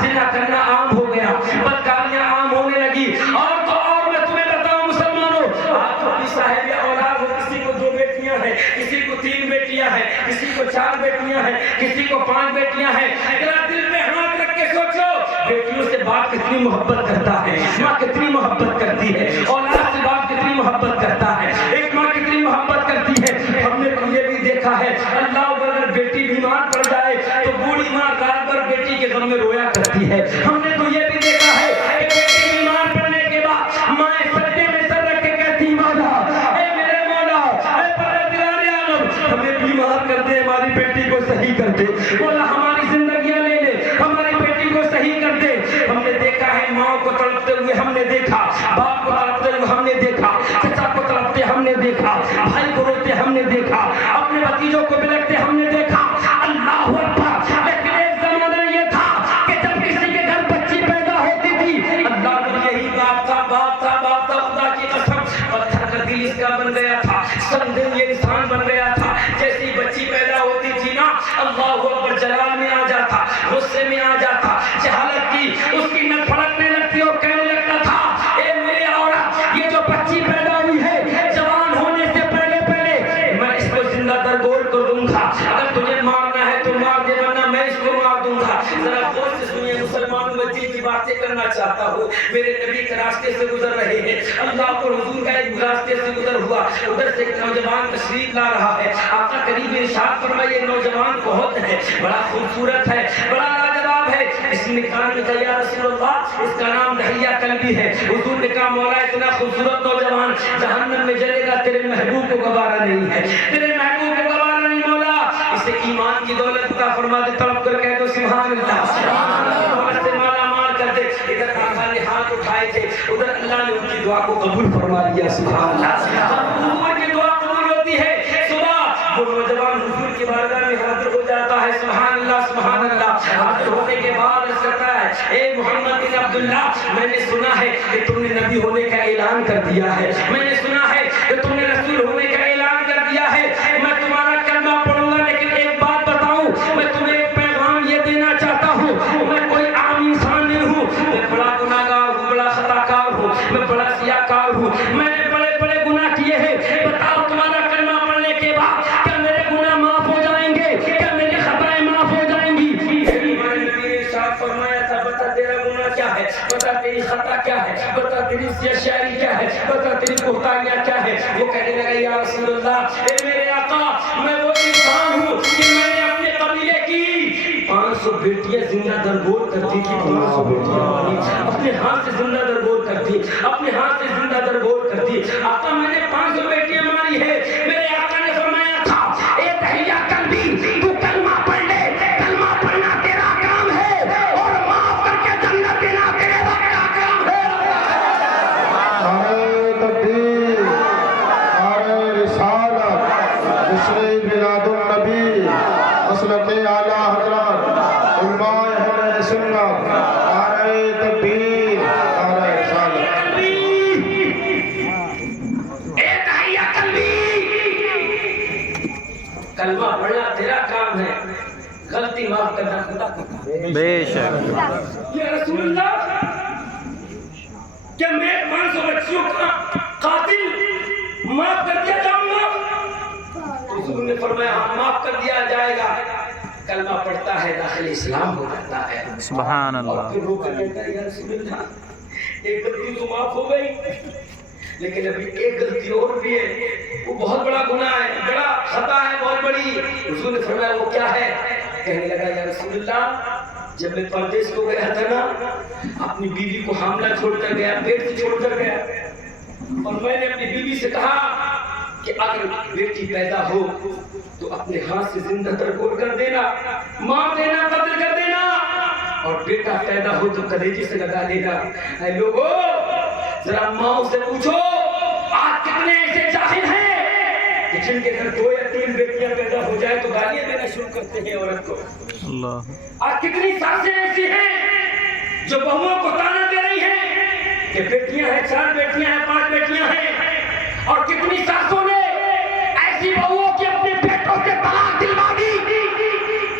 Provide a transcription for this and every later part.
زنا کرنا عام ہو گیا، بدکاریاں عام ہونے لگی. اور تو اور میں تمہیں بتاؤں مسلمانوں، آپ کو بھی صاحب اولاد ہو، کسی کو 2 بیٹیاں ہیں، کسی کو 3 بیٹیاں ہیں، کسی کو 4 بیٹیاں ہیں، کسی کو 5 بیٹیاں ہیں. ذرا دل میں ہاتھ رکھ کے سوچو، بیٹیوں سے باپ کتنی محبت کرتا ہے، ماں کتنی محبت کرتی ہے، اولاد سے باپ کتنی محبت کرتا ہے، ایک ماں کتنی محبت کرتی ہے. ہم نے تو یہ بھی دیکھا ہے، اللہ اگر بیٹی بیمار پڑ جائے تو بوڑھی ماں رات بھر بیٹی کے غم میں رویا کرتی ہے. ہم نے تو یہ بھی دیکھا ہے کہ بیٹی بیمار پڑنے کے بعد ماں سجدے میں سر رکھ کے کہتی مولا، اے میرے مولا، اے پروردگار عالم، ہمیں بیمار کر دے، ہماری بیٹی کو صحیح کر دے، مولا ہماری زندگیاں لے لے، ہماری بیٹی کو صحیح کر دے. ہم نے دیکھا ہے ماں کو تڑپتے ہوئے، ہم نے دیکھا باپ کو تڑپتے ہوئے، ہم نے دیکھا چچا کو تڑپتے، ہم نے دیکھا بھائی کو روتے، ہم نے دیکھا اپنے بھتیجوں کو بلکتے، ہم نے دیکھا. اللہ اکبر. لیکن ایک زمانہ یہ تھا کہ جب کسی کے گھر بچی پیدا ہوتی تھی، اللہ کو یہی باپ تھا، باپ تھا، باپ تھا. خدا کی قسم پتھر کا دل اس کا بن گیا تھا، سنگدل یہ انسان بن گیا تھا. جیسی بچی پیدا ہوتی تھی نا، اللہ اکبر، جلال میں آ جاتا، غصے میں آ جاتا، جہالت کی اس کی نہ پھڑکنے لگتی اور کہنے لگتا تھا، اے میرے عورت، یہ جو بچی پیدا ہوئی ہے جوان ہونے سے پہلے پہلے میں اس کو زندہ درگور کر دوں گا، اگر تجھے مارنا ہے تو مار دے، ورنہ میں اس کو مار دوں گا. ذرا غور سے سنیے مسلمانوں، میں دل کی باتیں کرنا چاہتا ہوں. میرے نبی کے راستے سے گزر رہے ہیں، اللہ کو حضور کا ایک راستے سے گزر ہوا، ادھر سے ایک نوجوان تشریف لا رہا ہے. آقا کریم نے ارشاد فرمایا، یہ نوجوان بہت ہے، بڑا خوبصورت ہے، بڑا لاجواب ہے. اس نے کہا کہ یا رسول اللہ، اس کا نام دہیہ کلبی ہے. حضور نے کہا مولا اتنا خوبصورت نوجوان جہنم میں جلے گا، تیرے محبوب کو گوارا نہیں ہے، تیرے محبوب کو گوارا نہیں. مولا اسے ایمان کی دولت عطا فرما دے. تڑپ کر کہہ دو سبحان اللہ، سبحان اللہ. دولت سے مالا مال کر دے. ادھر آقا نے ہاتھ اٹھائے تھے، ادھر اللہ نے ان کی دعا کو قبول فرما لیا. سبحان اللہ. حضور کی دعا قبول ہوتی ہے. صبح وہ نوجوان حضور کی بارگاہ میں حاضر ہو جاتا ہے. سبحان اللہ، سبحان اللہ. حاضر ہونے کے بعد اس کہتا ہے، اے محمد بن عبداللہ، میں نے سنا ہے کہ تم نے نبی ہونے کا اعلان کر دیا ہے، میں نے سنا ہے کہ تم نے رسول ہونے کا اعلان کر دیا ہے. میں تمہارا کلمہ پڑھوں گا، لیکن ایک بات بتاؤں، میں تمہیں ایک پیغام یہ دینا چاہتا ہوں، میں کوئی عام انسان نہیں ہوں، میں بڑا گناہگار ہوں، بڑا خطا کار ہوں، میں بڑا سیاہ کار ہوں، میں نے بڑے بڑے گناہ کیے ہیں. بتاؤ تمہارا کلمہ پڑھنے کے بعد کیا میرے گناہ معاف ہو جائیں گے، کیا میری خطائیں معاف ہو جائیں گی؟ ہمارے نبی نے ارشاد فرمایا تھا، بتا تیرا گناہ کیا ہے، بتا تیری خطا کیا ہے، بتا تیری سیاہ شاعری کیا ہے، بتا تیری کوتاہیاں کیا ہے. وہ کہنے لگا، یا رسول اللہ، اے میرے آقا، میں وہ انسان ہوں کہ میں نے اپنے قبیلے کی 500 بیٹیاں زندہ درگور کر دی تھی. 500 بیٹیاں ماری، اپنے ہاتھ سے زندہ درگور کر دی، اپنے ہاتھ سے زندہ درگور کر دی. آقا میں نے 500 بیٹیاں ماری ہے. میرے آقا نے فرمایا تھا، اے دہیہ کلبی، تو کلمہ پڑھ لے، کلمہ پڑھنا تیرا کام ہے، اور معاف کر کے جنت دینا تیرے رب کا کام ہے. نعرہ تکبیر، نعرہ رسالت، جشن میلاد النبی، مسلک اعلیٰ حضرت علماء اہل سنت. نعرہ تکبیر، نعرہ رسالت. کلمہ پڑھنا تیرا کام ہے، غلطی معاف کرنا خدا کا کام ہے. بے شک. یا رسول اللہ، کیا میں 500 بچیوں کا قاتل معاف کر دیا جاؤں گا؟ حضور نے فرمایا، ہاں معاف کر دیا جائے گا. کلمہ پڑھتا ہے، داخل اسلام ہو جاتا ہے. سبحان اور اللہ. پھر رو کر کہتا ہے، یا رسول اللہ، ایک غلطی تو معاف ہو گئی، لیکن ابھی ایک غلطی اور بھی ہے، وہ بہت بڑا گناہ ہے، بڑا خطا ہے، بہت بڑی. حضور نے فرمایا، وہ کیا ہے؟ کہنے لگا، یا رسول اللہ، جب میں پردیس کو گیا تھا نا، اپنی بیوی کو حاملہ چھوڑ کر گیا، پیٹ سے چھوڑ کر گیا، اور میں نے اپنی بیوی سے کہا کہ اگر بیٹی پیدا ہو تو اپنے ہاتھ سے زندہ درگور کر دینا، مار دینا، قتل کر دینا، اور بیٹا پیدا ہو تو کلیجے سے لگا دینا. اے لوگو، ذرا ماں سے پوچھو، آج کتنے ایسے جاہل ہیں کہ جن کے گھر 2 یا 3 بیٹیاں پیدا ہو جائے تو گالیاں دینا شروع کرتے ہیں عورت کو. اللہ. آج کتنی ساسیں ایسی ہیں جو بہوؤں کو تانا دے رہی ہیں کہ بیٹیاں ہیں، 4 بیٹیاں ہیں، 5 بیٹیاں ہیں، اور کتنی ساسوں نے ایسی بہوؤں کی اپنے بیٹوں سے طلاق دلوا دی.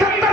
70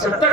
70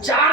4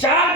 4